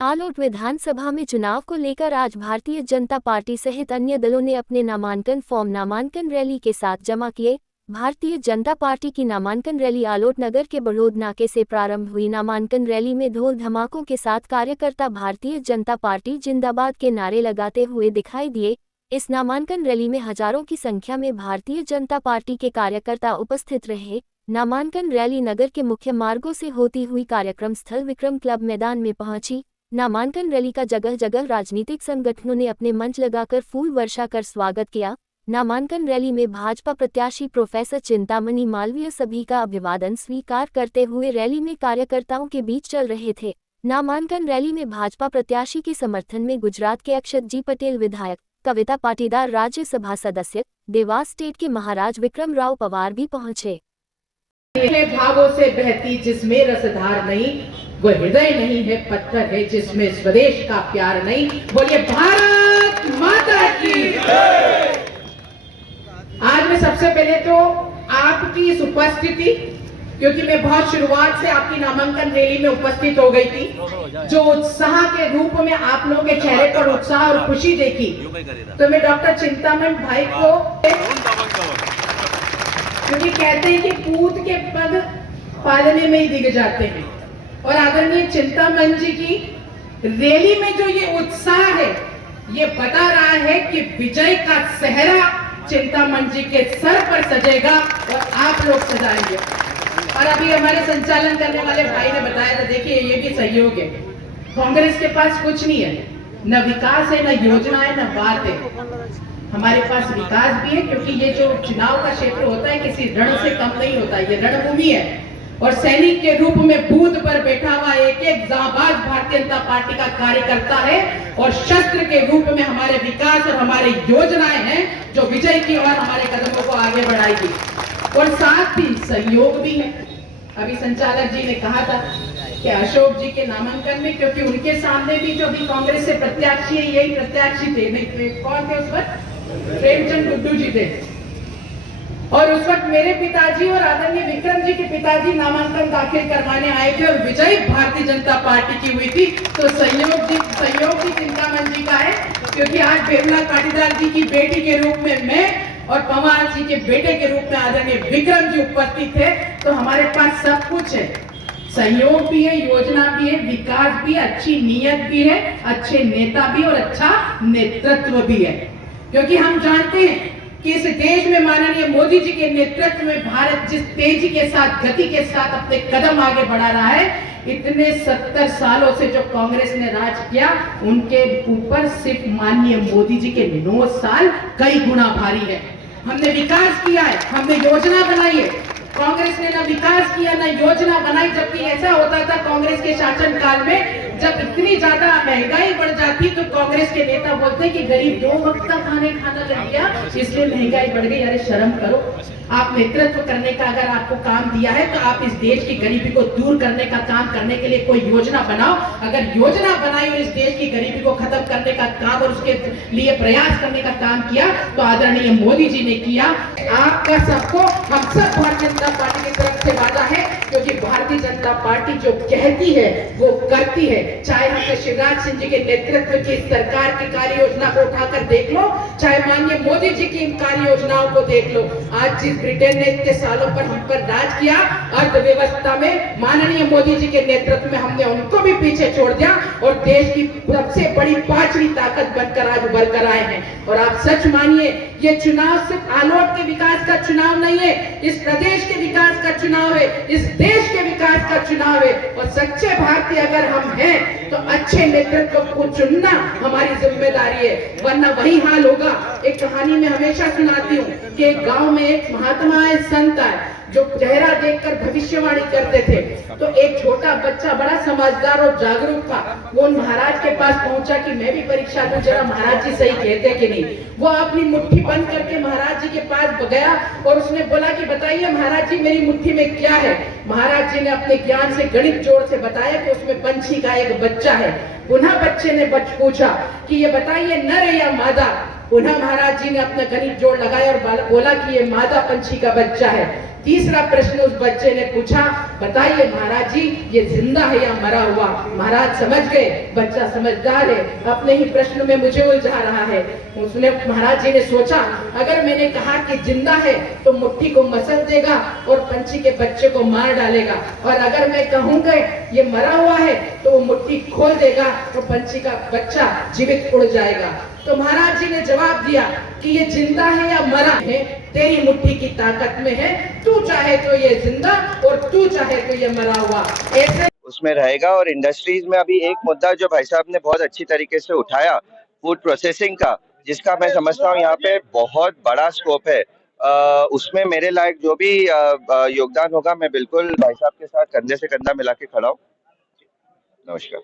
आलोट विधानसभा में चुनाव को लेकर आज भारतीय जनता पार्टी सहित अन्य दलों ने अपने नामांकन फॉर्म नामांकन रैली के साथ जमा किए। भारतीय जनता पार्टी की नामांकन रैली आलोट नगर के बड़ौद नाके से प्रारंभ हुई। नामांकन रैली में ढोल धमाकों के साथ कार्यकर्ता भारतीय जनता पार्टी जिंदाबाद के नारे लगाते हुए दिखाई दिए। इस नामांकन रैली में हजारों की संख्या में भारतीय जनता पार्टी के कार्यकर्ता उपस्थित रहे। नामांकन रैली नगर के मुख्य मार्गों से होती हुई कार्यक्रम स्थल विक्रम क्लब मैदान में पहुंची। नामांकन रैली का जगह जगह राजनीतिक संगठनों ने अपने मंच लगाकर फूल वर्षा कर स्वागत किया। नामांकन रैली में भाजपा प्रत्याशी प्रोफेसर चिंतामणि मालवीय सभी का अभिवादन स्वीकार करते हुए रैली में कार्यकर्ताओं के बीच चल रहे थे। नामांकन रैली में भाजपा प्रत्याशी के समर्थन में गुजरात के अक्षत जी पटेल विधायक, कविता पाटीदार राज्यसभा सदस्य, देवास स्टेट के महाराज विक्रम राव पवार भी पहुंचे। भावों से बहती जिसमें रसधार नहीं, वो हृदय नहीं है पत्थर है जिसमें स्वदेश का प्यार नहीं। बोलिए भारत माता की। आज मैं सबसे पहले तो आपकी इस उपस्थिति, क्योंकि मैं बहुत शुरुआत से आपकी नामांकन रैली में उपस्थित हो गई थी, जो उत्साह के रूप में आप लोगों के चेहरे पर उत्साह और खुशी देखी, तो मैं डॉक्टर चिंतामणि भाई को, क्योंकि कहते हैं कि पूत के पग पालने में ही दिख जाते हैं, और आदरणीय चिंतामणि जी की रैली में जो ये उत्साह है, ये बता रहा है कि विजय का सेहरा चिंतामणि जी के सर पर सजेगा और आप लोग सजाएंगे। और अभी हमारे संचालन करने वाले भाई ने बताया था, देखिए ये भी सहयोग है। कांग्रेस के पास कुछ नहीं है, न विकास है, न योजना है, न बात है। हमारे पास विकास भी है, क्योंकि ये जो चुनाव का क्षेत्र होता है किसी रण से कम नहीं होता, ये रणभूमि है। और सैनिक के रूप में बूथ पर बैठा हुआ एक एक जाबाज भारतीय जनता पार्टी का कार्यकर्ता है, और शस्त्र के रूप में हमारे विकास और हमारे योजनाएं हैं जो विजय की ओर हमारे कदमों को आगे बढ़ाएगी। और साथ ही सहयोग भी है। अभी संचालक जी ने कहा था कि अशोक जी के नामांकन में, क्योंकि उनके सामने भी जो भी कांग्रेस से प्रत्याशी है, यही प्रत्याशी थे, नहीं कौन थे उस वक्त, प्रेमचंद गुड्डू जी थे। और उस वक्त मेरे पिताजी और आदरणीय विक्रम जी के पिताजी नामांकन दाखिल करवाने आए थे, और विजय भारतीय जनता पार्टी की हुई थी। तो सहयोग भी चिंतामणि जी का है, क्योंकि आज बेवला पाटीदार जी की बेटी के रूप में मैं और पवार जी के बेटे के रूप में आदरणीय विक्रम जी उपस्थित थे। तो हमारे पास सब कुछ है, सहयोग भी है, योजना भी है, विकास भी, अच्छी नीयत भी है, अच्छे नेता भी और अच्छा नेतृत्व भी है। क्योंकि हम जानते हैं कि इस देश में माननीय मोदी जी के नेतृत्व में भारत जिस तेजी के साथ, गति के साथ अपने कदम आगे बढ़ा रहा है, इतने 70 सालों से जो कांग्रेस ने राज किया, उनके ऊपर सिर्फ माननीय मोदी जी के 9 साल कई गुना भारी है। हमने विकास किया है, हमने योजना बनाई है। कांग्रेस ने ना विकास किया ना योजना बनाई, जबकि ऐसा होता था कांग्रेस के शासन काल में, जब इतनी ज्यादा महंगाई बढ़ जाती तो कांग्रेस के नेता बोलते कि गरीब 2 वक्त का खाना लग गया, इसलिए महंगाई बढ़ गई। अरे शर्म करो, आप नेतृत्व करने का अगर आपको काम दिया है तो आप इस देश की गरीबी को दूर करने का काम करने के लिए कोई योजना बनाओ। अगर योजना बनाई और इस देश की गरीबी को खत्म करने का काम और उसके लिए प्रयास करने का काम किया तो आदरणीय मोदी जी ने किया। आपका सबको, हम सब भारतीय जनता पार्टी की तरफ से वादा है, क्योंकि भारतीय जनता पार्टी जो कहती है वो करती है। चाहे हमने शिवराज सिंह जी के नेतृत्व की सरकार की कार्य योजना को उठाकर देख लो, चाहे माननीय मोदी जी की कार्य योजनाओं को देख लो। आज जिस ब्रिटेन ने इतने सालों पर हम पर राज किया, अर्थव्यवस्था में माननीय मोदी जी के नेतृत्व में हमने उनको भी पीछे छोड़ दिया और देश की सबसे बड़ी 5वीं ताकत बनकर आज उभर कर आए हैं। और आप सच मानिए, ये चुनाव सिर्फ आलोट के विकास का चुनाव नहीं है, इस प्रदेश के विकास का चुनाव है, इस देश के विकास का चुनाव है। और सच्चे भारतीय अगर हम हैं तो अच्छे नेतृत्व को चुनना हमारी जिम्मेदारी है, वरना वही हाल होगा। एक कहानी में हमेशा सुनाती हूँ कि एक गांव में एक महात्मा है, संत है, जो चेहरा देखकर भविष्यवाणी करते थे। तो एक छोटा बच्चा बड़ा समझदार और जागरूक था, वो महाराज के पास पहुंचा कि मैं भी परीक्षा दूं, जरा महाराज जी सही कहते कि नहीं। वो अपनी मुट्ठी बंद करके महाराज जी के पास गया और उसने बोला कि बताइए महाराज जी, मेरी मुट्ठी में क्या है। महाराज जी ने अपने ज्ञान से गणित जोड़ से बताया कि उसमें पंछी का एक बच्चा है। पुनः बच्चे ने पूछा कि ये बताइए नर है या मादा। पुनः महाराज जी ने अपना गणित जोड़ लगाया और बोला कि ये मादा पंछी का बच्चा है। तीसरा प्रश्न उस बच्चे ने पूछा, बताइए महाराज जी ये जिंदा है या मरा हुआ। महाराज समझ गए, बच्चा समझदार है, अपने ही प्रश्न में मुझे उलझा रहा है। उसने महाराज जी ने सोचा, अगर मैंने कहा कि जिंदा है तो मुट्ठी को मसल देगा और पंछी के बच्चे को मार डालेगा, और अगर मैं कहूंगा ये मरा हुआ है तो वो मुट्ठी खोल देगा तो पंछी का बच्चा जीवित उड़ जाएगा। तो महाराज जी ने जवाब दिया कि ये जिंदा है या मरा है, तेरी मुट्ठी की ताकत में है, तू चाहे तो ये जिंदा और तू चाहे तो ये मरा हुआ। ऐसे उसमें रहेगा। और इंडस्ट्रीज में अभी एक मुद्दा जो भाई साहब ने बहुत अच्छी तरीके से उठाया, फूड प्रोसेसिंग का, जिसका मैं समझता हूँ यहाँ पे बहुत बड़ा स्कोप है। उसमें मेरे लायक जो भी योगदान होगा, मैं बिल्कुल भाई साहब के साथ कंधे से कंधा मिला के खड़ा हूँ। नमस्कार।